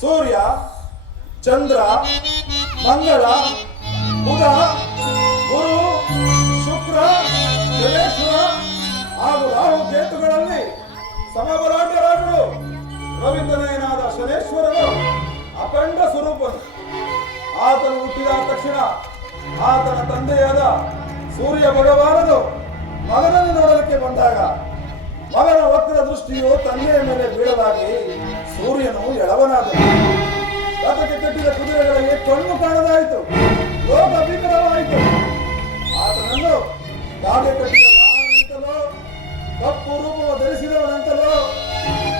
ಸೂರ್ಯ, ಚಂದ್ರ, ಮಂಗಳ, ಬುಧ, ಗುರು, ಶುಕ್ರ, ಶನೇಶ್ವರ ಹಾಗೂ ರಾಹು ಕೇತುಗಳಲ್ಲಿ ಸಮಬಲಾಢ್ಯರಾದರು. ರವೀಂದ್ರನಾದ ಶನೇಶ್ವರನು ಅಖಂಡ ಸ್ವರೂಪನು. ಆತನು ಹುಟ್ಟಿದ ತಕ್ಷಣ ಆತನ ತಂದೆಯಾದ ಸೂರ್ಯ ಭಗವಾನನು ಮಗನನ್ನು ನೋಡಲಿಕ್ಕೆ ಬಂದಾಗ ಮಗನ ವಕ್ರ ದೃಷ್ಟಿಯು ತಂದೆಯ ಮೇಲೆ ಬೀಳಲಾಗಿ ಸೂರ್ಯನು ಎಳವನಾದನು. ರಥಕ್ಕೆ ಕಟ್ಟಿದ ಕುದುರೆಗಳಿಗೆ ಕಣ್ಣು ಕಾಣದಾಯಿತು, ಲೋಕ ಭೀಕರವಾಯಿತು. ಆತನನ್ನು ಗಾಗೆ ಕಟ್ಟಿದ ವಾಹನವೆಂತಲೋ, ಕಪ್ಪು ರೂಪವ ಧರಿಸಿದವನೆಂತಲೋ,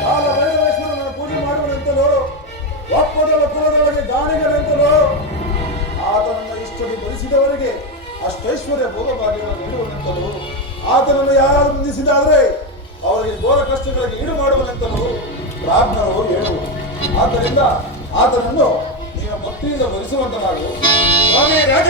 ಕಾಲ ಭೈರವೇಶ್ವರನ ಪೂಜೆ ಮಾಡುವನೆಂತಲೋ, ಒಪ್ಪದವ ಕುಲದೊಳಗೆ ಗಾಣಿಗರೆಂತಲೋ, ಆತನನ್ನು ಇಷ್ಟೊಂದು ಧರಿಸಿದವರಿಗೆ ಅಷ್ಟೈಶ್ವರ್ಯ ಭೋಗಭಾಗ್ಯಗಳನ್ನು ನೀಡುವನೆಂತಲೋ, ಆತನನ್ನು ಯಾರಾದರೂ ನಿಂದಿಸಿದಾದರೆ ಅವರಿಗೆ ಘೋರ ಕಷ್ಟಗಳಿಗೆ ಈಡು ಮಾಡುವನೆಂತಲೂ ಪ್ರಾಜ್ಞರು ಹೇಳುವರು. ಆದ್ದರಿಂದ ಆತನನ್ನು ನೀನು ಭಕ್ತಿಯಿಂದ ಭರಿಸುವಂತನಾಗು. ಸ್ವಾಮಿ ರಾಜ